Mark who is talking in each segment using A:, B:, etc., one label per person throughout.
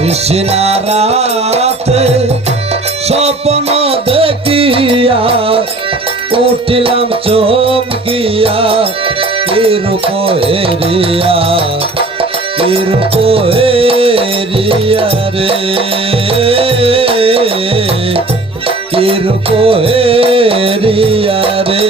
A: নিশিনা রাতে স্বপ্ন দেখিয়া উঠিলাম চমকিয়া কিরূপ হেরিয়া কিরূপ হেরিয়া রে? কিরূপ হেরিয়া রে?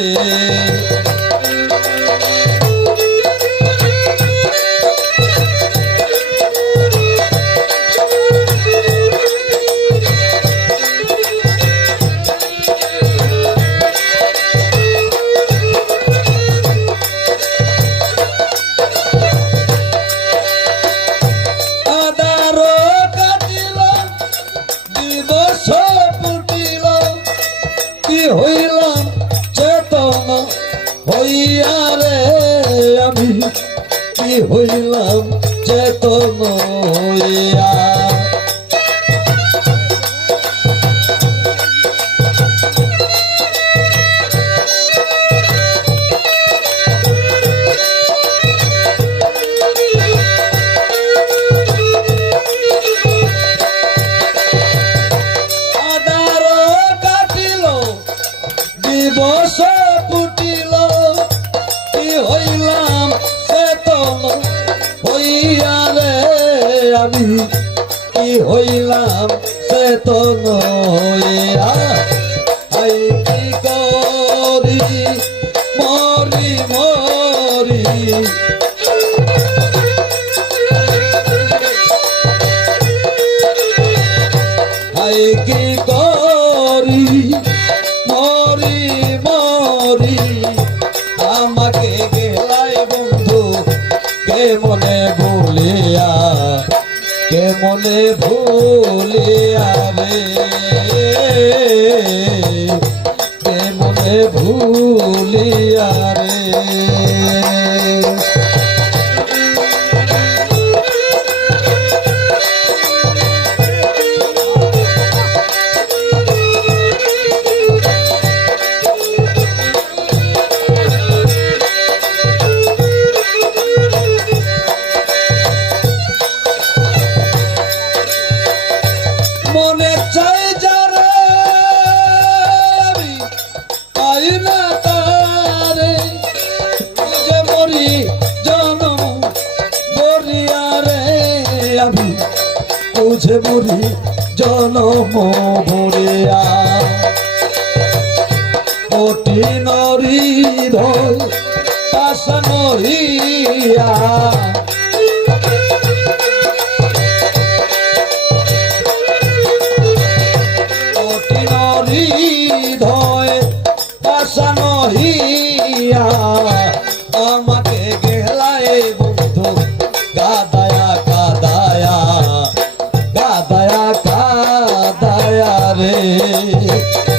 A: হইলাম চেতন হইলাম চেতন হইয়া মনে ভুলিয়া আরে মনে ভুলিয়া রে মনে চাই যারে, পাই না তারে। যে মরি জনম মরিয়া রে আমি বুঝে মরি জনম ভরিয়া কোটি নরি ধর নরিয়া 嘿嘿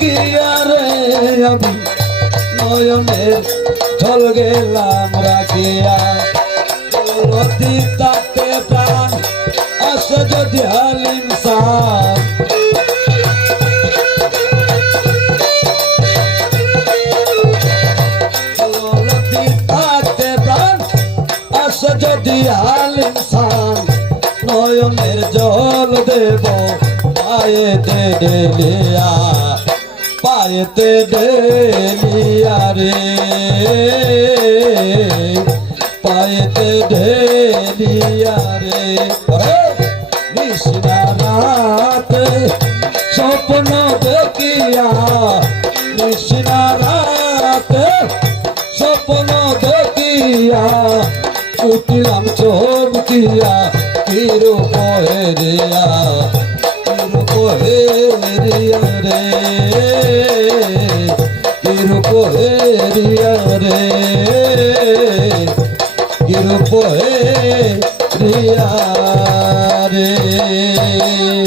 A: রাখিয়া রে আমি নয়নে জল গেলাম, রাখিয়া। রতি তাকে প্রাণ আসে যদি হালিম সাহ যদি হাল ইনসান নয়নের জল দেব পায়েতে ডেলিয়া। পায়েতে ডেলিয়া রে। পায়েতে ডেলিয়া রে। ওরে, নিশিনা রাতে স্বপ্ন দেখিয়া। নিশিনা রাতে স্বপ্ন দেখিয়া। উঠিলাম চমকিয়া কিরূপ হেরিয়া কিরূপ হেরিয়া রে কিরূপ হেরিয়া রে কিরূপ হেরিয়া রে